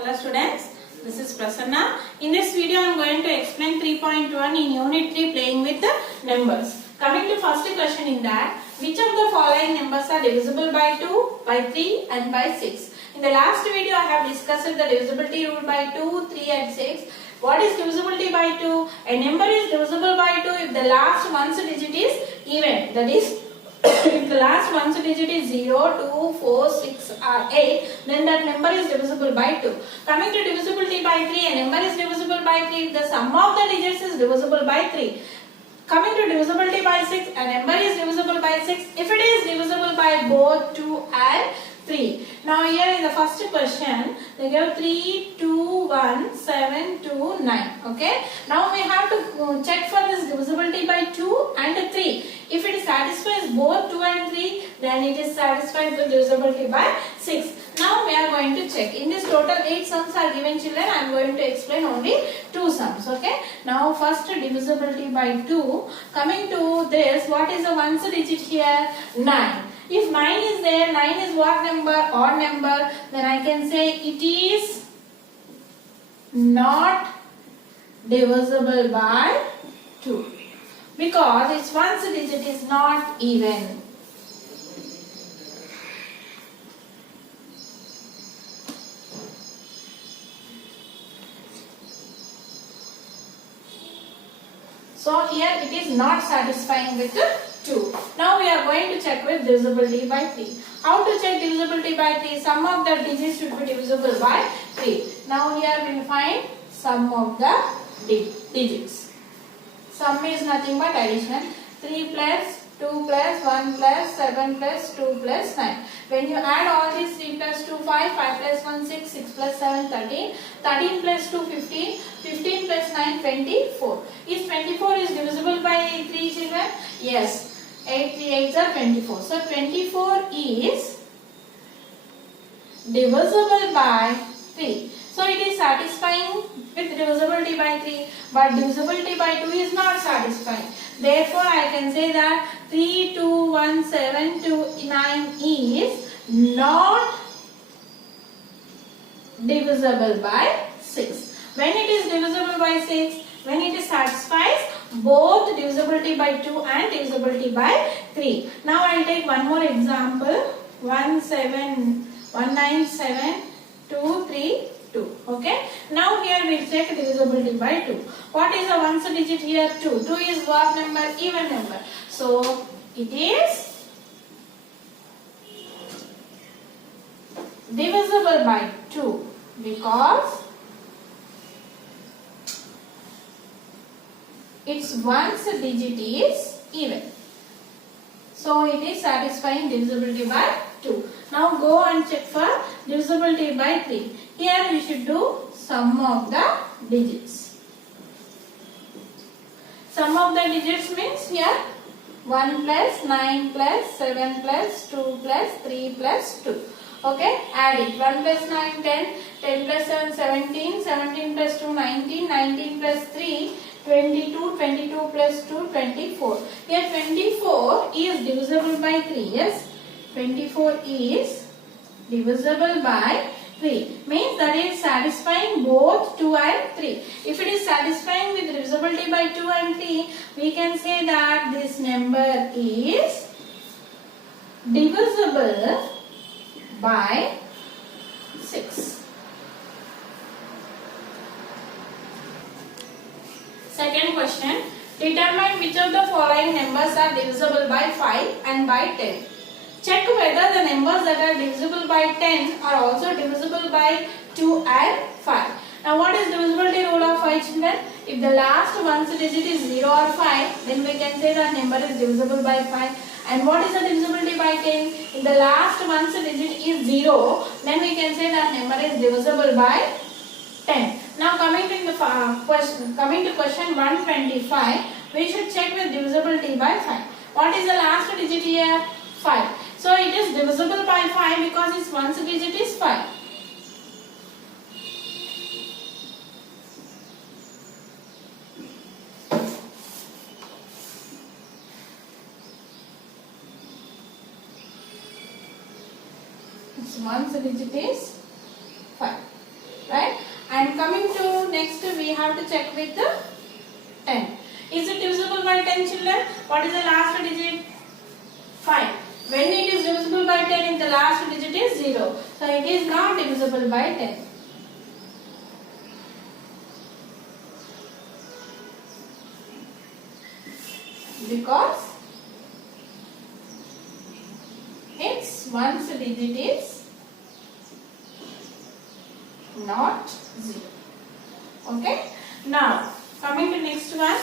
Hello students, this is Prasanna. In this video I am going to explain 3.1 in unit 3 playing with the numbers. Coming to first question in that, which of the following numbers are divisible by 2, by 3 and by 6? In the last video I have discussed the divisibility rule by 2, 3 and 6. What is divisibility by 2? A number is divisible by 2 if the last one's digit is even. That is, if the last one's digit is 0, 2, 4, 6 or 8, then that number is divisible by 2. Coming to divisibility by 3, a number is divisible by 3 if the sum of the digits is divisible by 3. Coming to divisibility by 6, a number is divisible by 6 if it is divisible by both 2 and 3. Now here in the first question, they give 3, 2, 1, 7, 2, 9. Okay. Now we have to check for this divisibility by 2 and 3. If it satisfies both 2 and 3, then it is satisfied with divisibility by 6. Now we are going to check. In this total 8 sums are given, children. I am going to explain only 2 sums. Okay. Now first divisibility by 2. Coming to this, what is the ones digit here? 9. If 9 is there, 9 is what number? Odd number. Then I can say it is not divisible by 2. Because its ones digit is not even. So here it is not satisfying with 2. Now we are going to check with divisibility by 3. How to check divisibility by 3? Sum of the digits should be divisible by 3. Now here we will find sum of the digits. Sum is nothing but addition. 3 plus 2 plus 1 plus 7 plus 2 plus 9. When you add all these 3 plus 2 5, 5 plus 1 6, 6 plus 7 13, 13 plus 2 15, 15 plus 9 24. Is 24 is divisible by 3 children? Yes. 8 3 8 are 24. So 24 is divisible by 3. So it is satisfying with divisibility by 3, but divisibility by 2 is not satisfying. Therefore, I can say that 3, 2, 1, 7, 2, 9 is not divisible by 6. When it is divisible by 6, when it is satisfies both divisibility by 2 and divisibility by 3. Now I will take one more example. 197, 2, 3, 2. Okay. Now here we will check divisibility by 2. What is the ones digit here? 2. 2 is what number? Even number. So it is divisible by 2 because its ones digit is even. So it is satisfying divisibility by 2. Now go and check for divisibility by 3. Here we should do sum of the digits. Sum of the digits means here 1 plus 9 plus 7 plus 2 plus 3 plus 2. Okay, add it. 1 plus 9 10, 10 plus 7 17, 17 plus 2 19, 19 plus 3 22, 22 plus 2 24. Here 24 is divisible by 3. Yes, 24 is divisible by 3. Means that is satisfying both 2 and 3. If it is satisfying with divisibility by 2 and 3, we can say that this number is divisible by 6. Second question. Determine which of the following numbers are divisible by 5 and by 10. Check whether the numbers that are divisible by 10 are also divisible by 2 and 5. Now what is divisibility rule of 5 children? If the last one's digit is 0 or 5, then we can say that number is divisible by 5. And what is the divisibility by 10? If the last one's digit is 0, then we can say that number is divisible by 10. Now coming to question 125, we should check with divisibility by 5. What is the last digit here? 5. So it is divisible by 5 because its ones digit is 5. Its ones digit is 5. next we have to check with the 10. Is it divisible by 10, children? What is the last digit? 5. When it is divisible by 10, the last digit is 0. So it is not divisible by 10. Because its ones digit is not 0. Okay. Now coming to next one.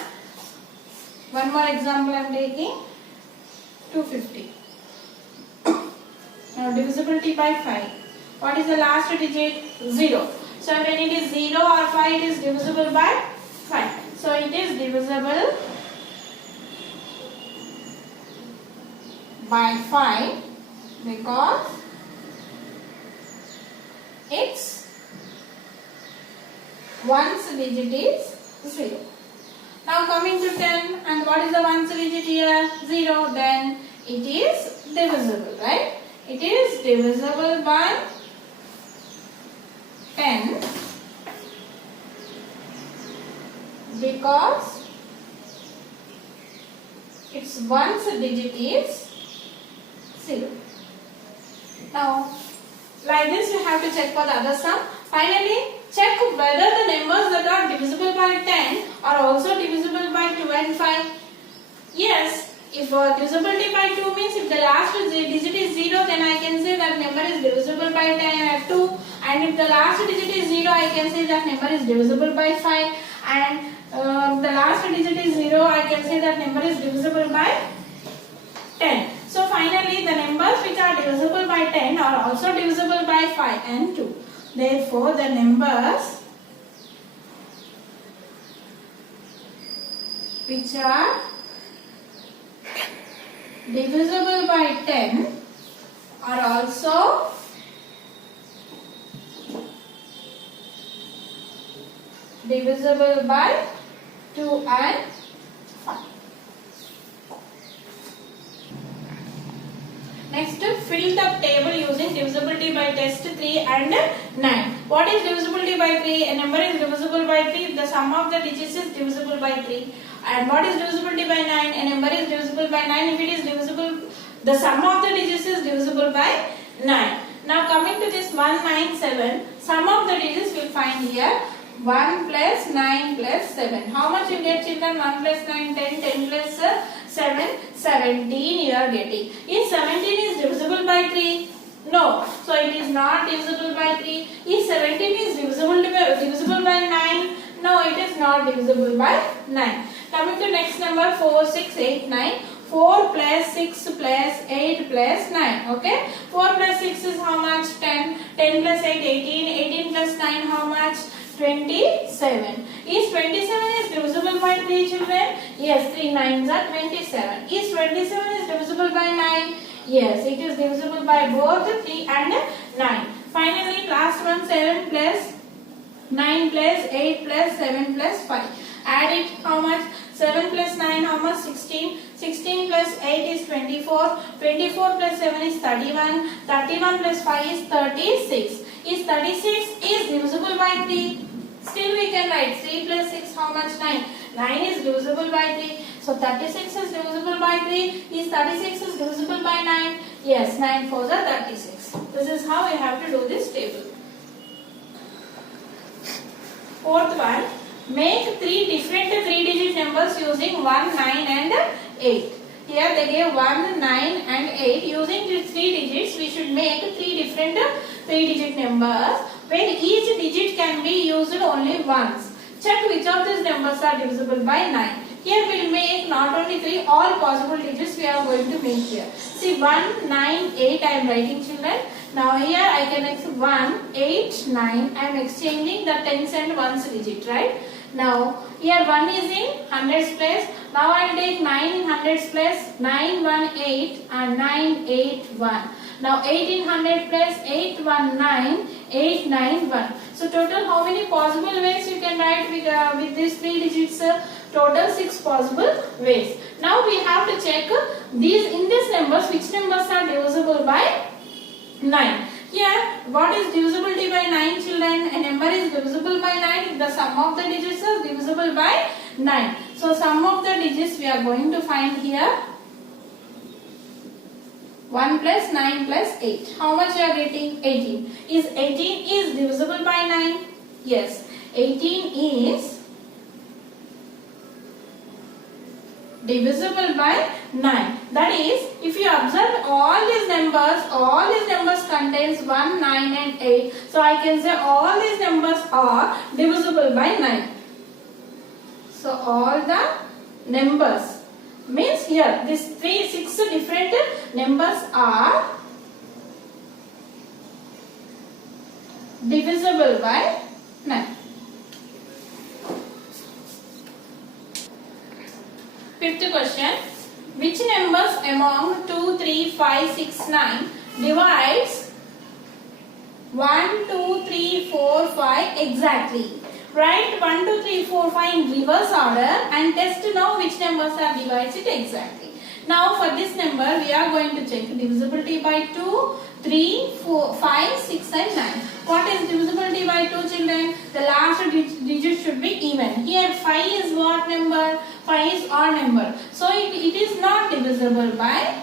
One more example I am taking. 250. Now divisibility by 5. What is the last digit? 0. So when it is 0 or 5, it is divisible by 5. So it is divisible by 5 because its ones digit is 0. Now coming to 10, and what is the ones digit here? 0. Then it is divisible, right? It is divisible by 10 because its ones digit is 0. Now, like this you have to check for the other sum. Finally, check whether the numbers that are divisible by 10 are also divisible by 2 and 5. Yes, if divisibility by 2 means if the last digit is 0, then I can say that number is divisible by 2. And if the last digit is 0, I can say that number is divisible by 5. And the last digit is 0, I can say that number is divisible by 10. So finally, the numbers which are divisible by 10 are also divisible by 5 and 2. Therefore, the numbers which are divisible by 10 are also divisible by 2 and 5. Next, fill the table using divisibility by test 3 and 9. What is divisibility by 3? A number is divisible by 3 if the sum of the digits is divisible by 3. And what is divisibility by 9? A number is divisible by 9 if it is divisible, the sum of the digits is divisible by 9. Now coming to this 197, sum of the digits we will find here 1 plus 9 plus 7. How much you get, children? 1 plus 9, 10, 10 plus 7, 17 you are getting. Is 17 is divisible by 3? No. So it is not divisible by 3. Is 17 is divisible by 9? No, it is not divisible by 9. Coming to next number 4, 6, 8, 9. 4 plus 6 plus 8 plus 9. Okay. 4 plus 6 is how much? 10. 10 plus 8, 18. 18 plus 9 how much? 27. Is 27 is divisible by 3, children? Yes, 3 9s are 27. Is 27 is divisible by 9? Yes, it is divisible by both 3 and 9. Finally, last one 7 plus 9 plus 8 plus 7 plus 5. Add it, how much? 7 plus 9 how much? 16. 16 plus 8 is 24. 24 plus 7 is 31. 31 plus 5 is 36. Is 36 is divisible by 3? Still we can write 3 plus 6 how much? 9. 9 is divisible by 3. So 36 is divisible by 3. Is 36 is divisible by 9? Yes, 9 4s are 36. This is how we have to do this table. Fourth one. Make 3 different 3-digit numbers using 1, 9 and 8. Here they gave 1, 9 and 8. Using these 3 digits, we should make 3 different 3-digit numbers when each digit can be used only once. Check which of these numbers are divisible by 9. Here we will make not only 3, all possible digits we are going to make here. See 1, 9, 8 I am writing, children. Now here I can exchange 1, 8, 9. I am exchanging the tens and ones digit, right? Now here 1 is in hundreds place. Now I will take 9 in hundreds place. 9, 1, 8 and 9, 8, 1. Now 8 in 100 place. 8, 1, 9, 8, 9, 1. So total how many possible ways you can write with these 3 digits? Total 6 possible ways. Now we have to check these in these numbers which numbers are divisible by 9. Here, what is divisibility by 9, children? A number is divisible by 9 if the sum of the digits is divisible by 9. So, sum of the digits we are going to find here. 1 plus 9 plus 8. How much you are getting? 18. Is 18 is divisible by 9? Yes. 18 is divisible by 9. That is, if you observe all these numbers contains 1, 9 and 8. So I can say all these numbers are divisible by 9. So all the numbers means here these 6 different numbers are divisible by 9. Fifth question. Which numbers among 2, 3, 5, 6, 9 divides 1, 2, 3, 4, 5 exactly? Write 1, 2, 3, 4, 5 in reverse order and test to know which numbers are divided exactly. Now for this number we are going to check divisibility by 2, 3, 4, 5, 6 and 9. What is divisibility by 2, children? The last digit should be even. Here 5 is what number? 5 is odd number. So it is not divisible by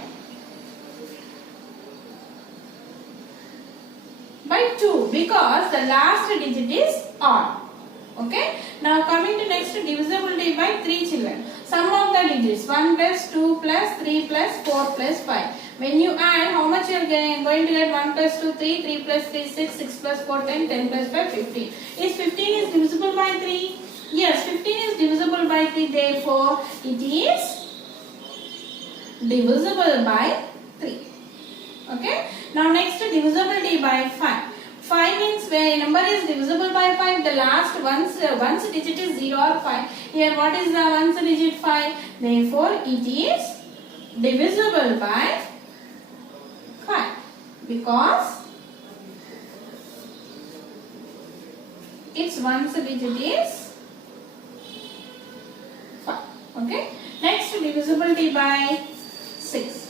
2 because the last digit is odd. Okay. Now coming to next divisibility by 3, children. Sum of the digits 1 plus 2 plus 3 plus 4 plus 5. When you add, how much you are going to get? 1 plus 2, 3, 3 plus 3, 6, 6 plus 4, 10, 10 plus 5, 15. Is 15 is divisible by 3? Yes, 15 is divisible by 3. Therefore, it is divisible by 3. Okay. Now next divisibility by 5. 5 means where a number is divisible by 5, the last once digit is 0 or 5. Here what is the once digit? 5. Therefore, it is divisible by 5 because its once digit is 5. Okay. Next divisibility by 6.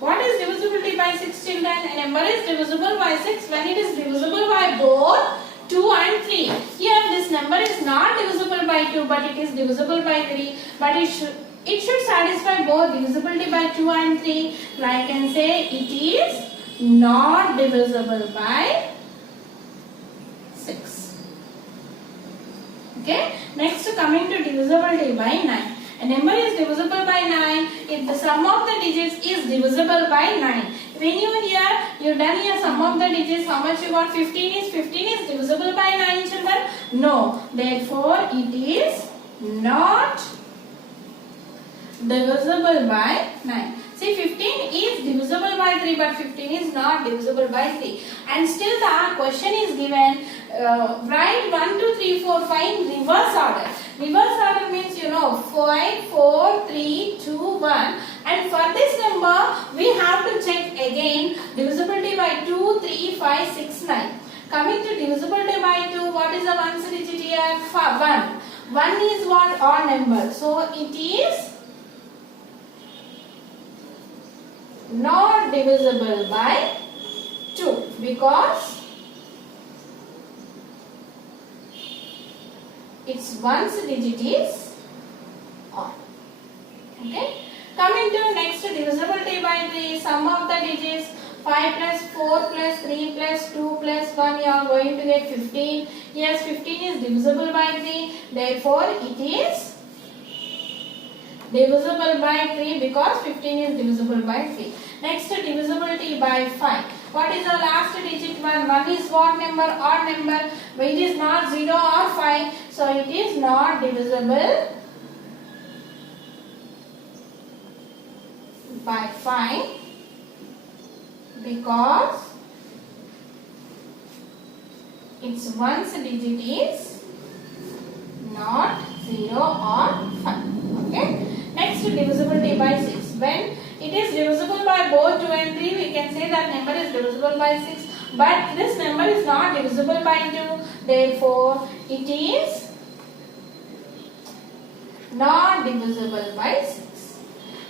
What is divisibility by 6, children? A number is divisible by 6 when it is divisible by both 2 and 3. Here this number is not divisible by 2 but it is divisible by 3. But it should satisfy both divisibility by 2 and 3. I can say it is not divisible by 6. Okay. Next coming to divisibility by 9. A number is divisible by 9 if the sum of the digits is divisible by 9. When you done here sum of the digits, how much you got? 15 is divisible by 9, children? No. Therefore, it is not divisible by 9. See, 15 is divisible by 3 but 15 is not divisible by 3. And still the question is given, write 1, 2, 3, 4, 5 in reverse order. Reverse order means 5, 4, 3, 2, 1. And for this number, we have to check again divisibility by 2, 3, 5, 6, 9. Coming to divisibility by 2, what is the ones digit here? 1. 1 is what? Odd number. So, it is not divisible by 2 because its ones digit is odd. Okay. Coming to next divisibility by 3, sum of the digits 5 plus 4 plus 3 plus 2 plus 1, you are going to get 15. Yes, 15 is divisible by 3. Therefore, it is divisible by 3 because 15 is divisible by 3. Next divisibility by 5. What is the last digit? 1. 1 is what number? Odd number. But it is not 0 or 5. So it is not divisible by 5 because its ones digit is not 0 or 5. Okay. Next divisibility by 6. When it is divisible by both 2 and 3, we can say that number is divisible by 6. But this number is not divisible by 2. Therefore, it is not divisible by 6.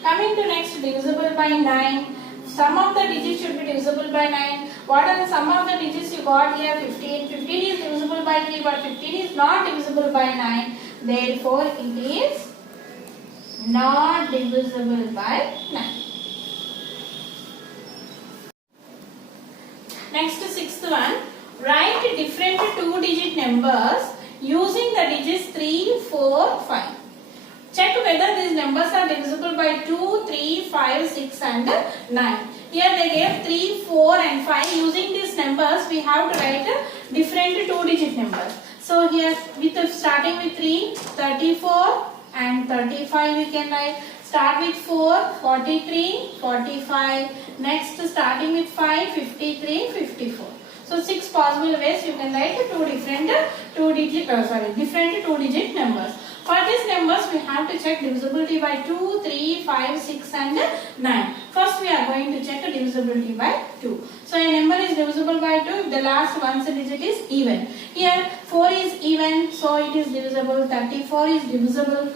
Coming to next divisible by 9. Sum of the digits should be divisible by 9. What are the sum of the digits you got here? 15. 15 is divisible by 3, but 15 is not divisible by 9. Therefore, it is not divisible by 9. Next, sixth one. Write different two-digit numbers using the digits 3, 4, 5. Check whether these numbers are divisible by 2, 3, 5, 6 and 9. Here they gave 3, 4 and 5. Using these numbers, we have to write different two-digit numbers. So here, starting with 3, 34 and 35 we can write. Start with 4, 43, 45. Next, starting with 5, 53, 54. So 6 possible ways you can write different two-digit numbers. For these numbers, we have to check divisibility by 2, 3, 5, 6 and 9. First, we are going to check divisibility by 2. So a number is divisible by 2 if the last one's digit is even. Here 4 is even, so it is divisible. 34 is divisible.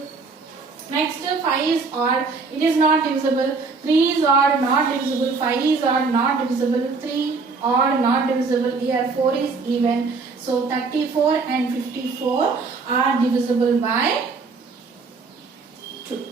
Next, 5 is odd, it is not divisible. 3 is odd, not divisible. 5 is odd, not divisible. 3 odd, not divisible. Here 4 is even. So 34 and 54 are divisible by 2.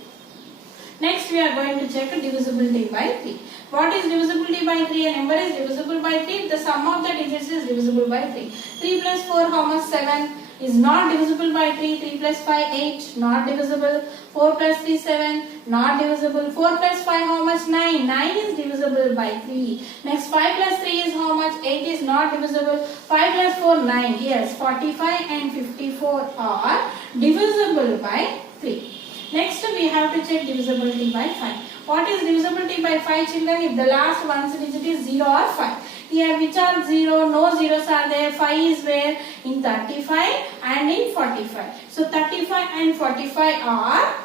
Next, we are going to check divisibility by 3. What is divisibility by 3? A number is divisible by 3 if the sum of the digits is divisible by 3. 3 plus 4, how much? 7. Is not divisible by 3. 3 plus 5, 8. Not divisible. 4 plus 3, 7. Not divisible. 4 plus 5, how much? 9. 9 is divisible by 3. Next, 5 plus 3 is how much? 8 is not divisible. 5 plus 4, 9. Yes, 45 and 54 are divisible by 3. Next, we have to check divisibility by 5. What is divisibility by 5, children? If the last one's digit is 0 or 5. Here which are 0? No zeros are there. 5 is where? In 35 and in 45. So 35 and 45 are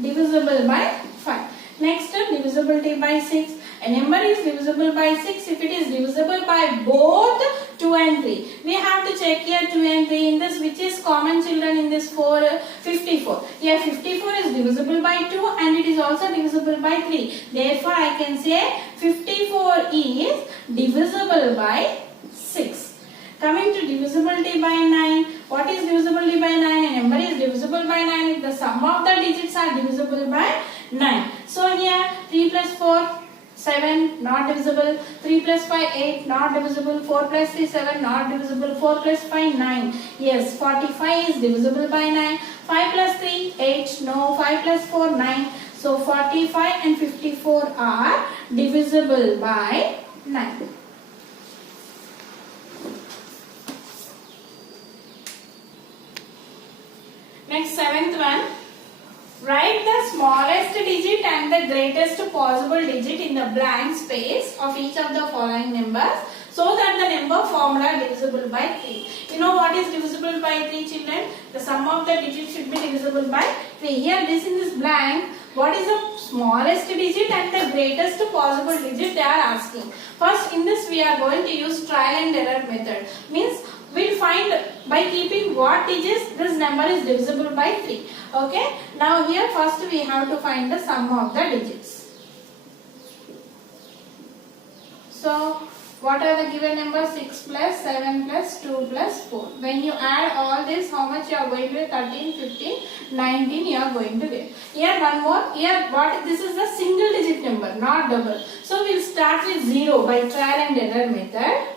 divisible by 5. Next, divisibility by 6. A number is divisible by 6 if it is divisible by both 2 and 3. We have to check here 2 and 3 in this, which is common, children, in this 54. Here 54 is divisible by 2 and it is also divisible by 3. Therefore, I can say 54 is divisible by 6. Coming to divisibility by 9. What is divisibility by 9? A number is divisible by 9 if the sum of the digits are divisible by 9. So here 3 plus 4, 7, not divisible. 3 plus 5, 8, not divisible. 4 plus 3, 7, not divisible. 4 plus 5, 9. Yes, 45 is divisible by 9. 5 plus 3, 8, no. 5 plus 4, 9. So 45 and 54 are divisible by 9. Next, seventh one. Write the smallest digit and the greatest possible digit in the blank space of each of the following numbers so that the number formula divisible by 3. You know what is divisible by 3, children? The sum of the digits should be divisible by 3. Here this in this blank, what is the smallest digit and the greatest possible digit they are asking. First, in this we are going to use trial and error method. Means we'll find by keeping what digits this number is divisible by 3. Okay. Now here first we have to find the sum of the digits. So what are the given numbers? 6 plus 7 plus 2 plus 4. When you add all this, how much you are going to get? 13, 15, 19 you are going to get. Here one more. Here what? This is the single digit number, not double. So we'll start with 0 by trial and error method.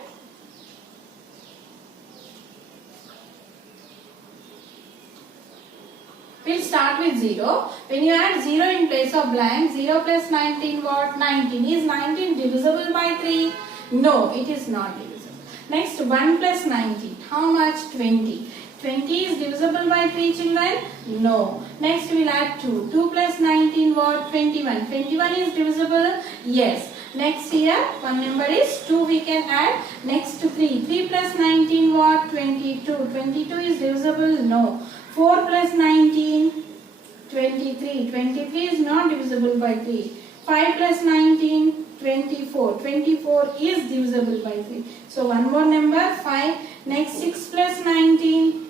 We'll start with 0. When you add 0 in place of blank, 0 plus 19 what? 19. Is 19 divisible by 3? No, it is not divisible. Next, 1 plus 19. How much? 20. 20 is divisible by 3, children? No. Next, we'll add 2. 2 plus 19 what? 21. 21 is divisible? Yes. Next here, one number is 2 we can add. Next, 3. 3 plus 19 what? 22. 22 is divisible? No. 4 plus 19, 23. 23 is not divisible by 3. 5 plus 19, 24. 24 is divisible by 3. So one more number, 5. Next, 6 plus 19,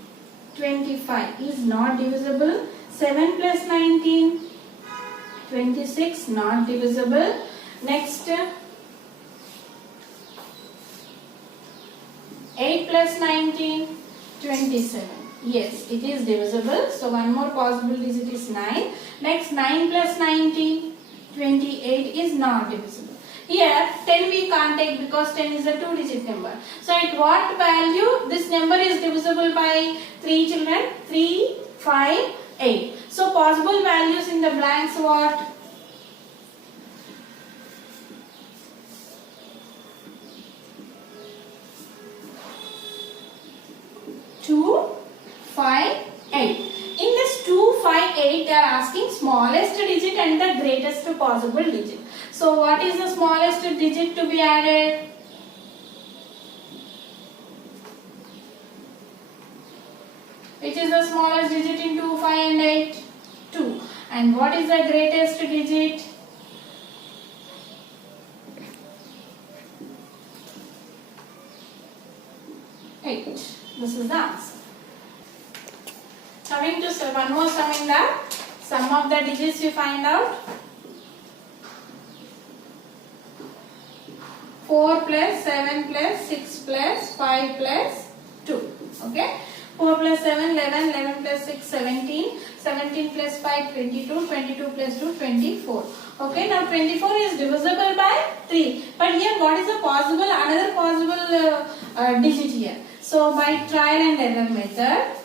25 is not divisible. 7 plus 19, 26, not divisible. Next, 8 plus 19, 27. Yes, it is divisible. So one more possible digit is 9. Next 9 plus 19, 28 is not divisible. Here 10 we can't take because 10 is a 2-digit number. So at what value this number is divisible by 3 children? 3, 5, 8. So possible values in the blanks what? 2, 5, 8. In this 2, 5, 8 they are asking smallest digit and the greatest possible digit. So what is the smallest digit to be added? Which is the smallest digit in 2, 5 and 8? 2. And what is the greatest digit? 8. This is the answer. Coming to one more sum in that. Sum of the digits you find out. 4 plus 7 plus 6 plus 5 plus 2. Okay. 4 plus 7, 11, 11 plus 6, 17, 17 plus 5, 22, 22 plus 2, 24. Okay, now 24 is divisible by 3. But here what is the possible, another possible digit here? So by trial and error method,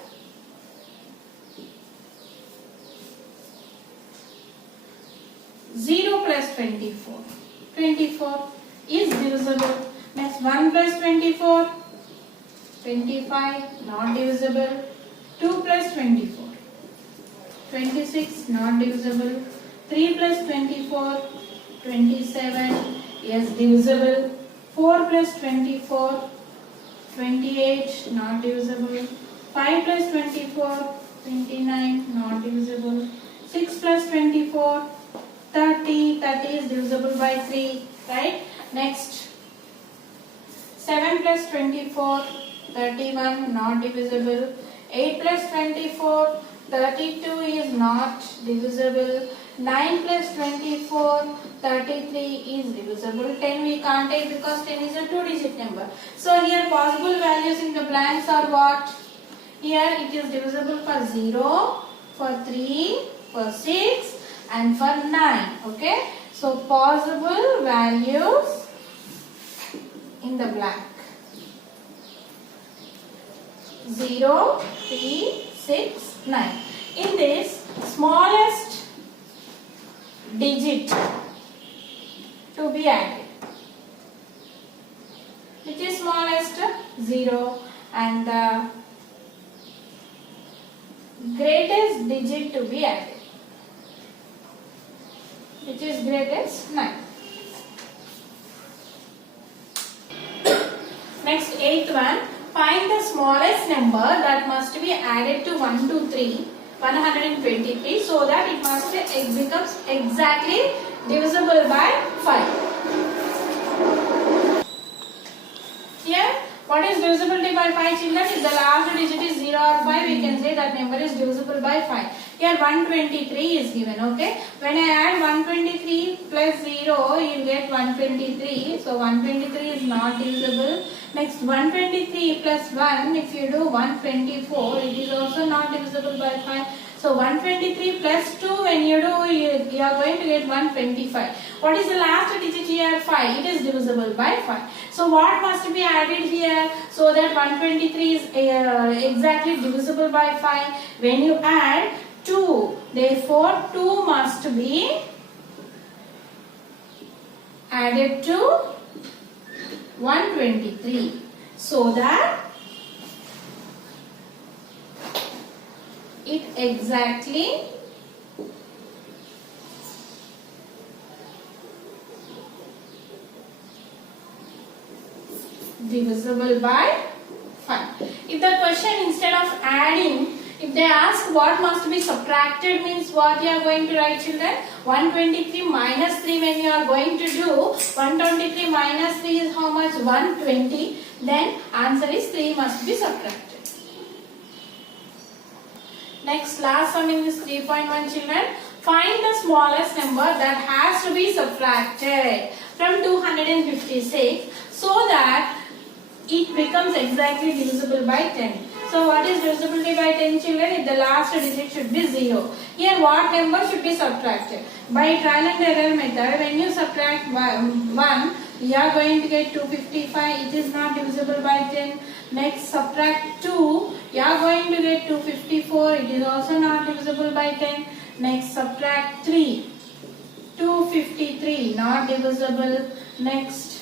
zero plus 24. 24 is divisible. Next 1 plus 24. 25 not divisible. 2 plus 24. 26 not divisible. 3 plus 24. 27 yes divisible. 4 plus 24. 28 not divisible. 5 plus 24. 29 not divisible. 6 plus 24. 30. 30 is divisible by 3. Right? Next 7 plus 24. 31 not divisible. 8 plus 24. 32 is not divisible. 9 plus 24. 33 is divisible. 10 we can't take because 10 is a 2-digit number. So here possible values in the blanks are what? Here it is divisible for 0, for 3, for 6 and for 9. Okay. So possible values in the blank. 0, 3, 6, 9. In this smallest digit to be added. Which is smallest? 0. And the greatest digit to be added. Which is greatest? 9. Next 8th one. Find the smallest number that must be added to 123 so that it must becomes exactly divisible by 5. Here, what is divisibility by 5 children? If the last digit is 0 or 5, we can say that number is divisible by 5. Here 123 is given, okay. When I add 123 plus 0, you get 123. So 123 is not divisible. Next 123 plus 1, if you do 124, it is also not divisible by 5. So 123 plus 2, when you do, you are going to get 125. What is the last digit here? 5. It is divisible by 5. So what must be added here so that 123 is exactly divisible by 5? When you add 2, therefore 2 must be added to 123 so that it exactly divisible by 5. If the question instead of adding, if they ask what must be subtracted, means what you are going to write children? 123 minus 3 when you are going to do 123 minus 3 is how much? 120. Then answer is 3 must be subtracted. Next last sum in this 3.1 children. Find the smallest number that has to be subtracted from 256 so that it becomes exactly divisible by 10. So what is divisibility by 10, children? If the last digit should be 0. Here what number should be subtracted? By trial and error method, when you subtract 1, you are going to get 255. It is not divisible by 10. Next, subtract 2, you are going to get 254. It is also not divisible by 10. Next, subtract 3, 253, not divisible. Next,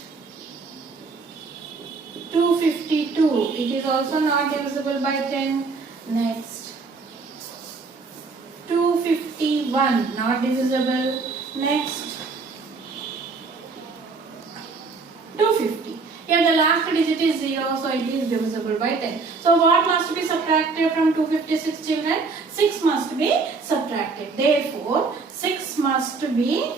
252, it is also not divisible by 10. Next, 251, not divisible. Next, 250. Here the last digit is 0, so it is divisible by 10. So what must be subtracted from 256, children? 6 must be subtracted. Therefore, 6 must be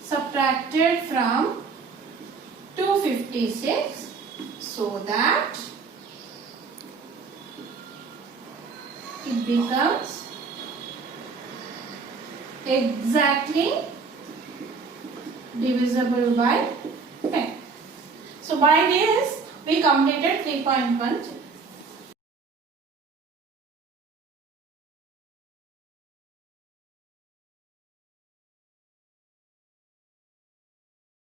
subtracted from 256 so that it becomes exactly divisible by 10. So by this we completed 3.1